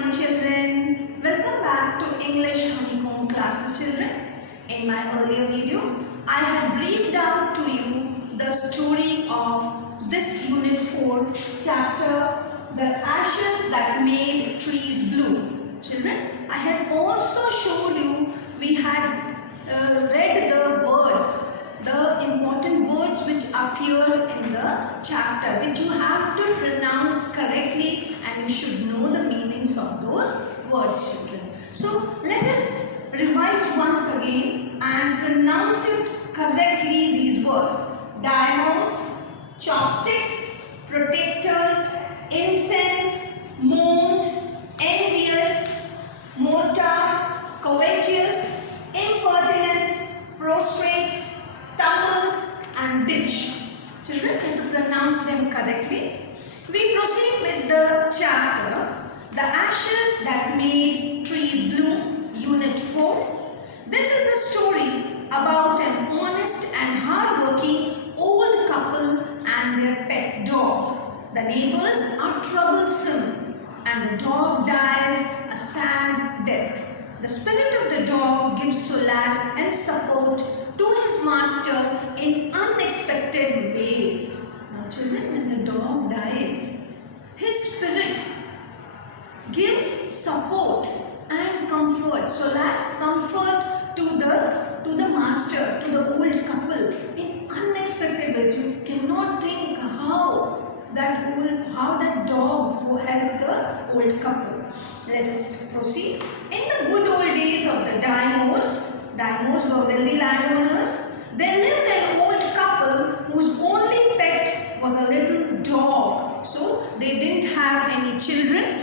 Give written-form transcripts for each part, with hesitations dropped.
morning children. Welcome back to English Honeycomb classes children. In my earlier video, I had briefed out to you the story of this unit 4 chapter, The Ashes That Made Trees Blue. Children, I had also showed you, we had read the words, the important words which appear in the chapter, which you have to pronounce correctly and you should know the meanings of those words, children. So let us revise once again and pronounce it correctly, these words: dynamos, chopsticks, protectors, incense, mourned, envious, mortar, covetous, impertinence, prostrate, tumbled and ditch. Children, have to pronounce them correctly. We proceed with the chapter, The Ashes That Made Trees Bloom, Unit 4. This is the story about an honest and hard-working old couple and their pet dog. The neighbors are troublesome and the dog dies a sad death. The spirit of the dog gives solace and support to his master in unexpected ways. Now children, when the dog dies, his spirit gives support and comfort, solace, comfort to the master, to the old couple in unexpected ways. You cannot think how that dog who helped the old couple. Let us proceed. In the good old days of the dynamos were wealthy landowners. There lived an old couple whose only pet was a little dog. So they didn't have any children.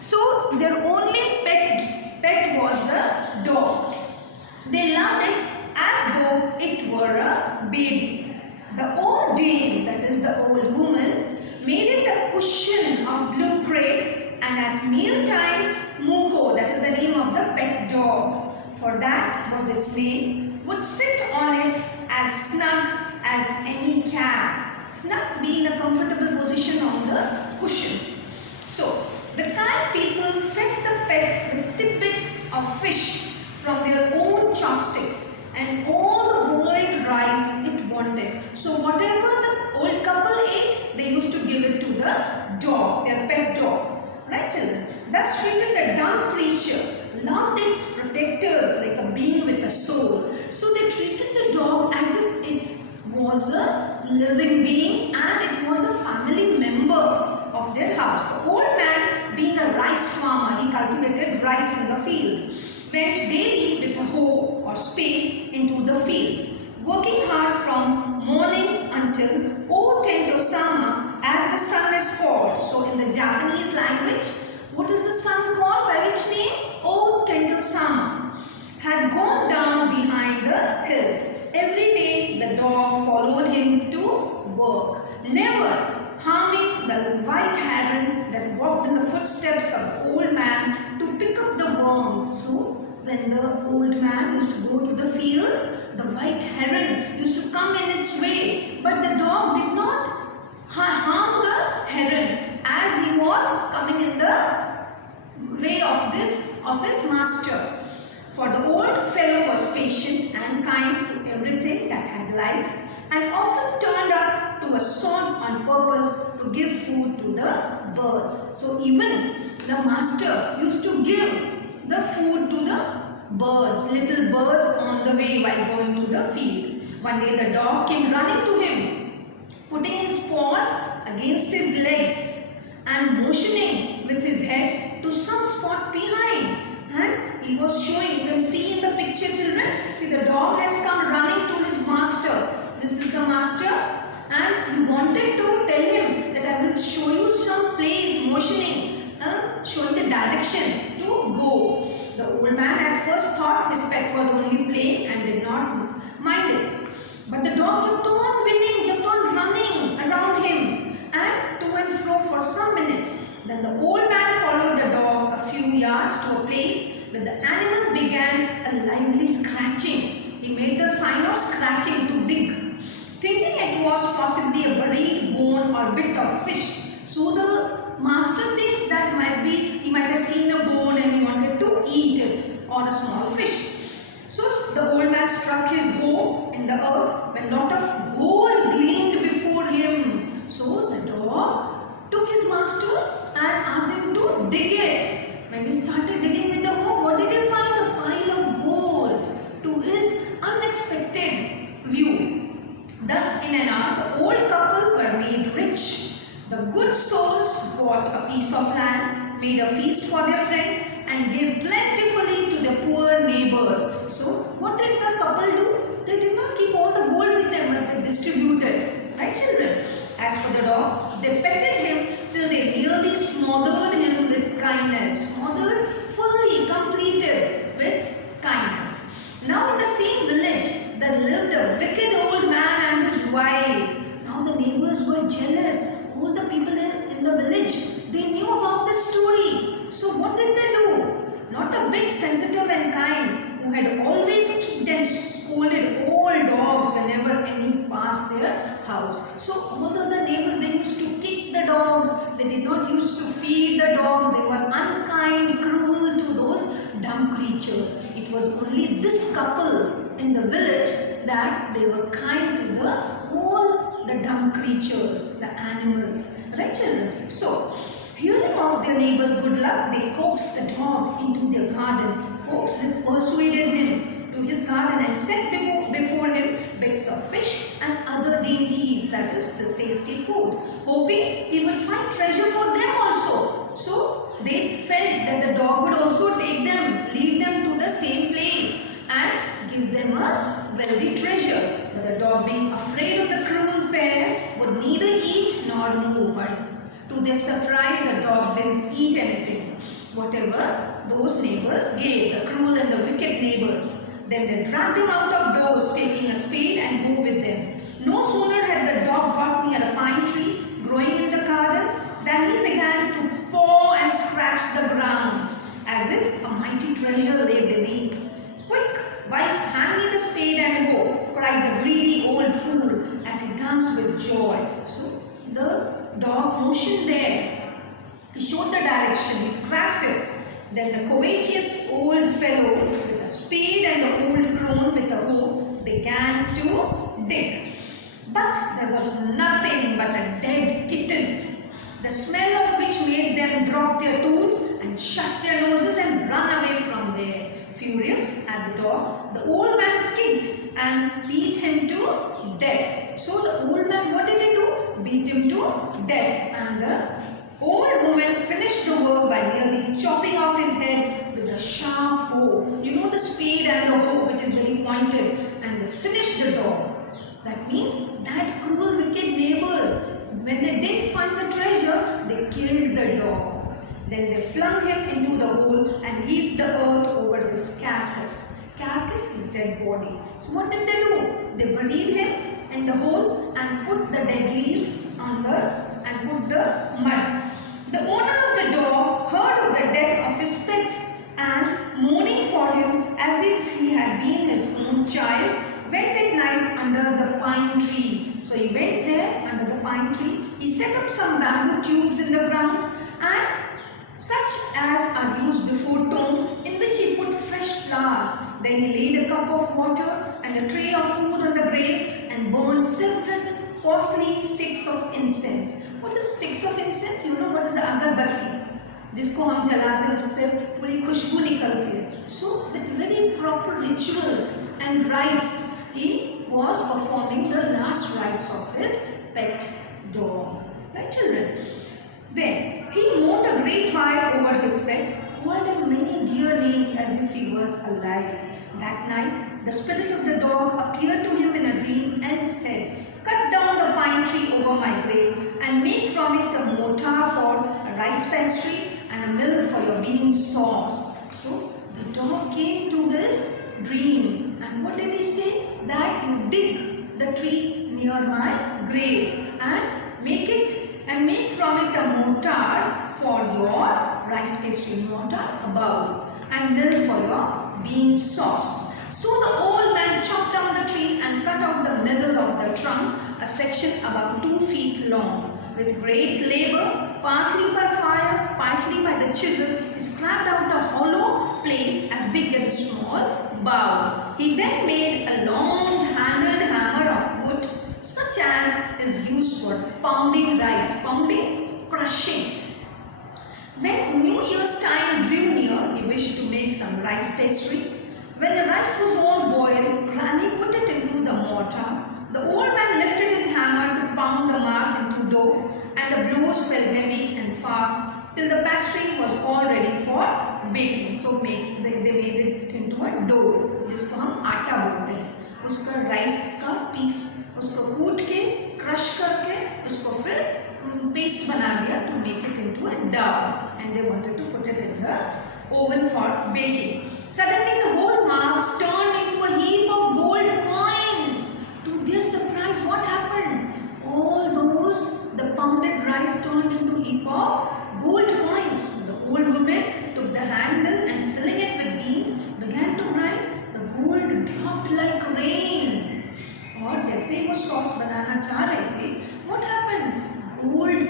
So their only pet was the dog. They loved it as though it were a baby. The old dame, that is the old woman, made it a cushion of blue crepe, and at mealtime, Muko, that is the name of the pet dog, for that was its name, would sit on it as snug as any cat. Snug being a comfortable position on the cushion. So, the kind people fed the pet with tidbits of fish from their own chopsticks and all the boiled rice it wanted. So, whatever the old couple ate, they used to give it to the dog, their pet dog. Right, children? Thus treated the dumb creature, loved its protectors like a being with a soul. So they treated the dog as if it was a living being and it was a family member of their house. The old man, being a rice farmer, he cultivated rice in the field, went daily with a hoe or spade into the fields, working hard from morning until Tentosama, as the sun is called. So in the Japanese language, what is the sun called? By which name? Tentosama. Had gone down behind the hills. Every day the dog followed him to work, never harming the white heron that walked in the footsteps of the old man to pick up the worms. So when the old man used to go to the field, the white heron used to come in its way, but the dog did not harm the heron as he was coming in the way of his master. For the old fellow was patient and kind to everything that had life and often turned up to a sword on purpose to give food to the birds. So even the master used to give the food to the birds, little birds on the way while going to the field. One day the dog came running to him, putting his paws against his legs and motioning with his head to some spot behind. And he was showing, you can see in the picture children, see the dog has come running to his master. This is the master and he wanted to tell him that I will show you some place, motioning, showing the direction to go. The old man at first thought his pet was only playing and did not mind it. But the dog kept on winning, kept on running around him and to and fro for some minutes. Then the old man followed the dog a few yards to a place where the animal began a lively scratching. He made the sign of scratching to dig, thinking it was possibly a buried bone or bit of fish. So the master thinks that he might have seen a to dig it. When he started digging with the hoe, what did he find? A pile of gold to his unexpected view. Thus, in an hour, the old couple were made rich. The good souls bought a piece of land, made a feast for their friends, and gave plentifully to the poor neighbors. So, what did the couple do? They did not keep all the gold with them, but they distributed. Right, children? As for the dog, they petted him till they nearly smothered him with kindness. Smothered, fully completed with kindness. Now, in the same village, there lived a wicked old man and his wife. Now, the neighbors were jealous. All the people in the village, they knew about this story. So, what did they do? Not a bit sensitive and kind, who had always kicked and scolded all dogs whenever any passed their house. So, all the other neighbors, they used to kick the dogs. They did not used to feed the dogs. They were unkind, cruel to those dumb creatures. It was only this couple in the village that they were kind to the dumb creatures, the animals. Right, children? So, hearing of their neighbor's good luck, they coaxed the dog into their garden. Coaxed and persuaded him to his garden and set before him bits of fish and other dainties, that is, this tasty food, hoping he would find treasure for them also. So, they felt that the dog would also take them, lead them to the same place and give them a wealthy treasure. But the dog, being afraid of the cruel pair, would neither eat nor move. But to their surprise, the dog didn't eat anything, whatever those neighbors gave, the cruel and the wicked neighbors. Then they dragged him out of doors, taking a spade and hoe with them. No sooner had the dog got near a pine tree growing in the garden than he began to paw and scratch the ground, as if a mighty treasure lay beneath. "Quick, wife, hand me the spade and hoe," cried the greedy old fool as he danced with joy. So the dog motioned there. He showed the direction. He scratched it. Then the covetous old fellow with a spade and the old crone with a hoe began to dig. But there was nothing but a dead kitten, the smell of which made them drop their tools and shut their noses and run away from there. Furious at the dog, the old man kicked and beat him to death. So the old man, what did he do? Beat him to death, and the old woman finished the work by nearly chopping off his head with a sharp hoe. You know, the spade and the hoe, which is very pointed, and they finished the dog. That means that cruel, wicked neighbors, when they didn't find the treasure, they killed the dog. Then they flung him into the hole and heaped the earth over his carcass. Carcass is dead body. So what did they do? They buried him in the hole and put the dead leaves on and put the mud. The owner of the dog heard of the death of his pet and, mourning for him as if he had been his own child, went at night under the pine tree. So he went there under the pine tree. He set up some bamboo tubes in the ground, and such as are used before tombs, in which he put fresh flowers. Then he laid a cup of water and a tray of food on the grave and burned several costly sticks of incense. What is sticks of incense? You know what is the agarbatti, जिसको हम जलाते हैं, उससे पूरी खुशबू निकलती है. So with very proper rituals and rites, he was performing the last rites of his pet dog. Right, children? Then he mourned a great while over his pet, called him many dear names as if he were alive. That night, the spirit of the dog appeared to him in a dream and said, "Cut down the pine tree over my grave and make from it a mortar for a rice pastry and a milk for your bean sauce." So the dog came to his dream, and what did he say? That you dig the tree near my grave and make from it a mortar for your rice pastry, mortar, a bowl, and milk for your bean sauce. So the old man chopped down the tree and cut out the middle of the trunk, a section about 2 feet long. With great labor, partly by fire, partly by the chisel, he scraped out a hollow place as big as a small bowl. He then made a long-handled hammer of wood, such as is used for pounding rice, crushing. When new Christmas time grew near, he wished to make some rice pastry. When the rice was all boiled, Granny put it into the mortar. The old man lifted his hammer to pound the mass into dough, and the blows fell heavy and fast till the pastry was all ready for baking. So they made it into a dough, जिसको हम आटा बोलते हैं. उसका rice का piece उसको कूट के क्रश करके उसको फिर पेस्ट बना दिया to make it into a dough, and they wanted to put it in the oven for baking. Suddenly the whole mass turned into a heap of gold coins. To their surprise, what happened? All the pounded rice turned into a heap of gold coins. The old woman took the handle and filling it with beans began to grind. The gold dropped like rain. और जैसे ही वो sauce बनाना चाह रहे थे, what happened? Gold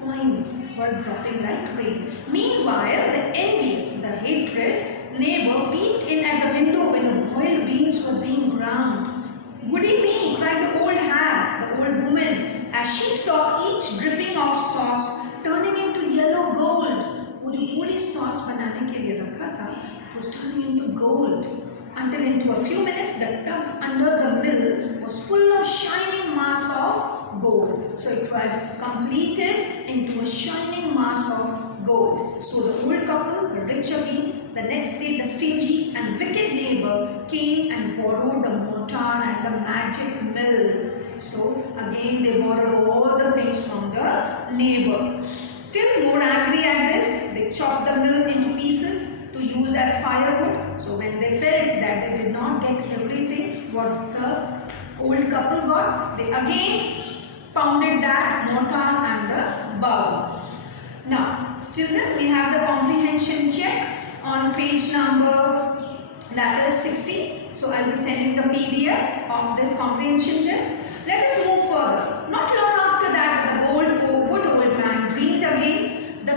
coins were dropping like rain. Meanwhile, the envious, the hatred neighbor peeped in at the window when the boiled beans were being ground. "Goody me!" cried the old hag, the old woman, as she saw each dripping of sauce turning into yellow gold. वो जो पूरी sauce बनाने के लिए रखा था, was turning into gold. Until into a few minutes, the tub under the mill was full of shining mass of gold. So it had completed into a shining mass of gold. So the old couple were rich again. The next day, the stingy and wicked neighbor came and borrowed the mortar and the magic mill. So again, they borrowed all the things from the neighbor. Still more angry at this, they chopped the mill into pieces to use as firewood. So when they felt that they did not get everything what the old couple got, they again pounded that mortar and the bowl. Now, children, we have the comprehension check on page number that is 60. So I will be sending the PDF of this comprehension check. Let us move further. Not long after that, the good old man dreamed again. The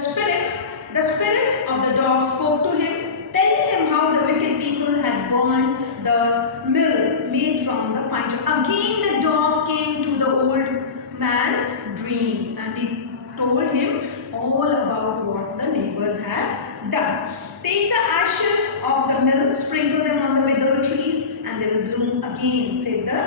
spirit of the dog spoke to him, telling him how the wicked people had burned the mill made from the pine tree. Again the dog came to the old man's dream and he told him all about what the neighbors had done. "Take the ashes of the mill, sprinkle them on the withered trees, and they will bloom again," said the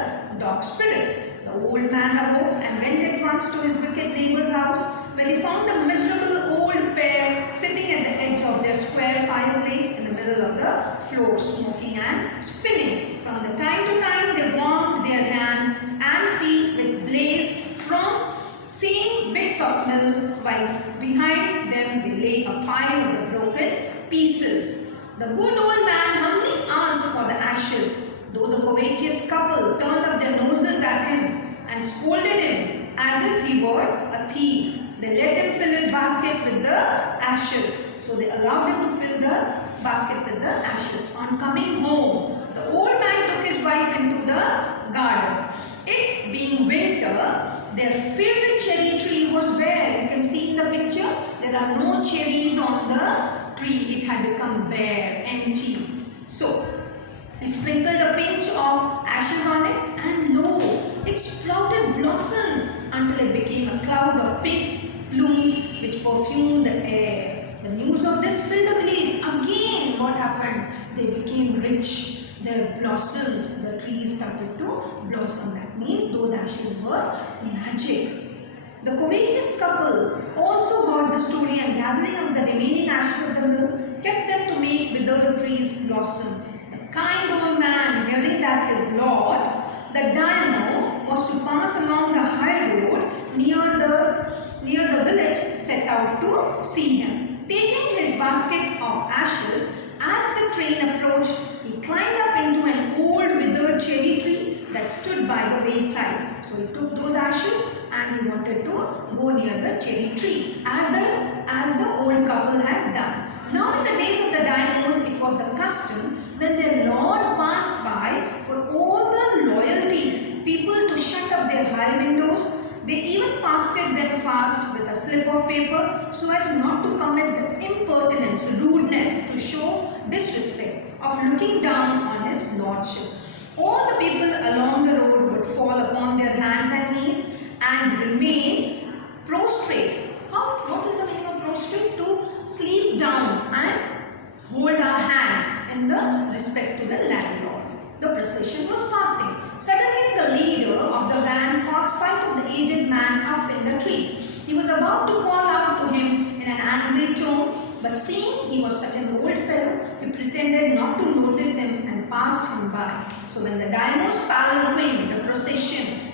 dog spirit. The old man awoke and went at once to his wicked neighbor's house. When he found the miserable old pair sitting at the edge of their square fireplace in the middle of the floor, smoking and spinning. From the time to time, they warmed their hands and feet with blaze from seeing bits of mill, while behind them they lay a pile of the broken pieces. The good old man humbly asked for the ashes, though the covetous couple turned up their noses at him and scolded him as if he were a thief. They let him fill his basket with the ashes. So they allowed him to fill the basket with the ashes. On coming home, the old man took his wife into the garden. It being winter, their favorite cherry tree was bare. You can see in the picture, there are no cherries on the tree. It had become bare, empty. So he sprinkled a pinch of ashes on it, and lo, it sprouted blossoms until it became a cloud of pink blooms which perfumed the air. The news of this filled the village. Again, what happened? They became rich. Their blossoms, the trees started to blossom. That means those ashes were magic. The covetous couple also heard the story and gathering up the remaining ashes of the mill, kept them to make withered trees blossom. The kind old man, hearing that his lord, the dynamo, was to pass along the high road near the village, set out to see him. Taking his basket of ashes, as the train approached, he climbed up into an old withered cherry tree that stood by the wayside. So he took those ashes and he wanted to go near the cherry tree as the old couple had done. Now in the days of the dynamos, it was the custom when their lord passed by for all the loyalty people to shut up their high windows. They even pasted them fast with a slip of paper so as not to commit the impertinence, rudeness, to show disrespect of looking down on his lordship. All the people along the road would fall upon their hands and knees and remain prostrate. What is the meaning of prostrate? To sleep down. down and hold our hands in the respect to the landlord. The procession was passing. Suddenly the leader of the van caught sight of the aged man up in the tree. He was about to call out to him in an angry tone, but seeing he was such an old fellow, he pretended not to notice him and passed him by. So when the daimyo's palanquin, the procession,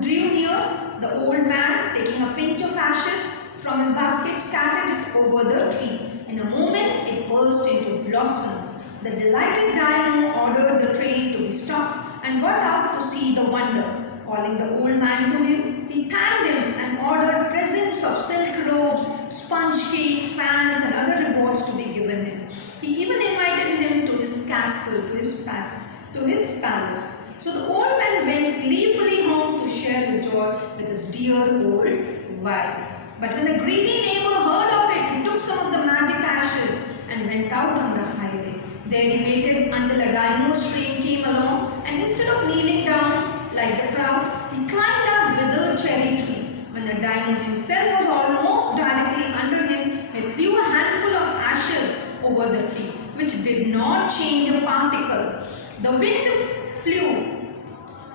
drew near, the old man, taking a pinch of ashes from his basket, scattered it over the tree. In a moment, it burst into blossoms. The delighted daimyo ordered the train to be stopped and got out to see the wonder. Calling the old man to him, he thanked him and ordered presents of silk robes, sponge cake, fans and other rewards to be given him. He even invited him to his castle, to his palace. So the old man went gleefully home to share his joy with his dear old wife. But when the greedy neighbor heard of it, he took some of the magic ashes and went out on the highway. There he waited until a daimyo's train came along, and instead of kneeling down like the crowd, he climbed a withered cherry tree. When the daimyo himself was almost directly under him, he threw a handful of ashes over the tree, which did not change a particle. The wind flew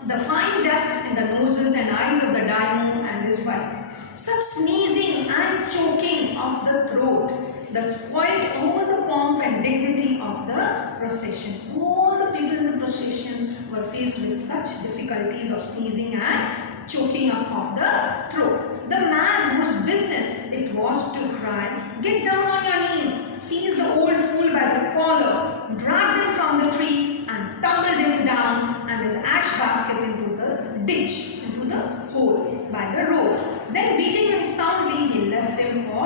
the fine dust in the noses and eyes of the daimyo and his wife. Such sneezing and choking of the throat that spoiled all the pomp and dignity of the procession. All the people in the procession were faced with such difficulties of sneezing and choking up of the throat. The man whose business it was to cry, "Get down on your knees," seized the old fool by the collar, dragged him from the tree and tumbled him down and his ash basket into the ditch, into the hole by the road. Then beating him soundly, he left him for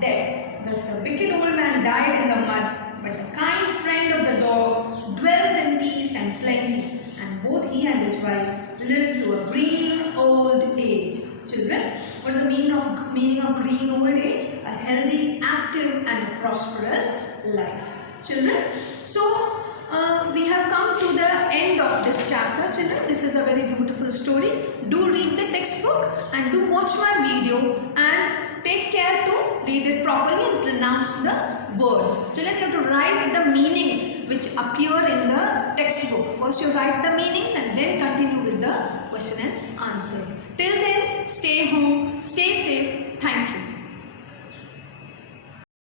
dead. Thus the wicked old man died in the mud, but the kind friend of the dog dwelt in peace and plenty, and both he and his wife lived to a green old age. Children, what is the meaning of green old age? A healthy, active and prosperous life. Children, so we have come to the end of this chapter. Children, this is a very beautiful story. Do read the textbook and do watch my video and take care to read it properly and pronounce the words. Children, you have to write the meanings which appear in the textbook. First you write the meanings and then continue with the question and answers. Till then, stay home, stay safe. Thank you.